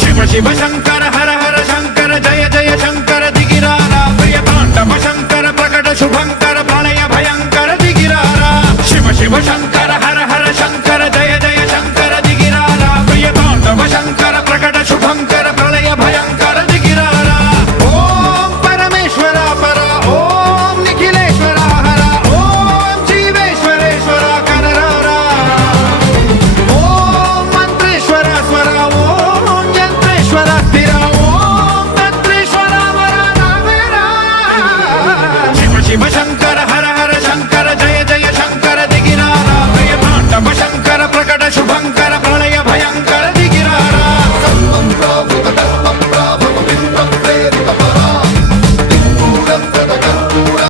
शिव शिव शंकर हर हर शंकर जय जय शंकर दिगिरारा प्रिय तांडव शंकर प्रकट शुभंकर